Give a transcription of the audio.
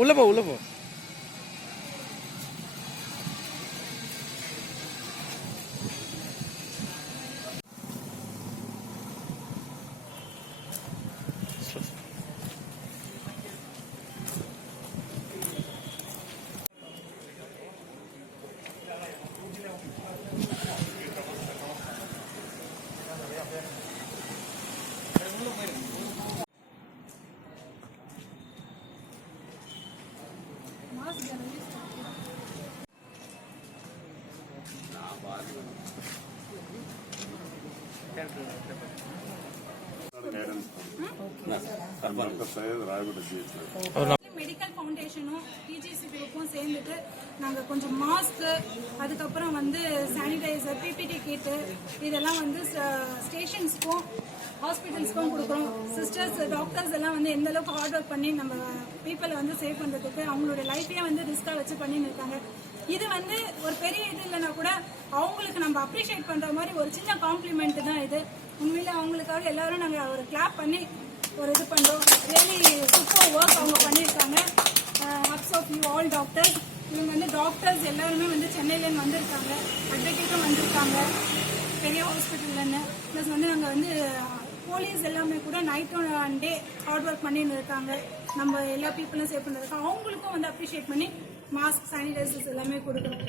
உள்ள போ medical ஃபவுண்டேஷனும் DGC குரூப்பும் சேர்ந்துட்டு நாங்கள் கொஞ்சம் மாஸ்க்கு, அதுக்கப்புறம் வந்து சானிடைசர், பிபிடி கிட்டு இதெல்லாம் வந்து ஸ்டேஷன்ஸ்க்கும் ஹாஸ்பிட்டல்ஸ்க்கும் கொடுக்குறோம். சிஸ்டர்ஸ், டாக்டர்ஸ் எல்லாம் வந்து எந்த அளவுக்கு ஹார்ட் ஒர்க் பண்ணி நம்ம பீப்புளை வந்து சேவ் பண்ணுறதுக்கு அவங்களோட லைஃபையே வந்து ரிஸ்காக வச்சு பண்ணின்னு இருக்காங்க. இது வந்து ஒரு பெரிய இது இல்லைன்னா கூட அவங்களுக்கு நம்ம அப்ரிஷியேட் பண்ணுற மாதிரி ஒரு சின்ன காம்ப்ளிமெண்ட் தான் இது. உண்மையிலே அவங்களுக்காக எல்லாரும் நாங்கள் ஒரு கிளாப் பண்ணி ஒரு இது பண்ணுறோம். ரியலி சூப்பர் ஒர்க் அவங்க பண்ணியிருக்காங்க. Hats off you all doctors. இவங்க வந்து டாக்டர்ஸ் எல்லாருமே வந்து சென்னையிலேருந்து வந்திருக்காங்க, அட்வொகேட்டும் வந்திருக்காங்க பெரிய ஹாஸ்பிட்டல்லேருந்து. ப்ளஸ் வந்து நாங்கள் வந்து போலீஸ் எல்லாமே கூட நைட்டும் அண்ட் டே ஹார்ட் ஒர்க் பண்ணின்னு இருக்காங்க. நம்ம எல்லா பீப்புளும் சேவ் பண்ணுறதுக்கு அவங்களுக்கும் வந்து அப்ரிஷியேட் பண்ணி மாஸ்க், சானிடைசர்ஸ் எல்லாமே கொடுக்குறோம்.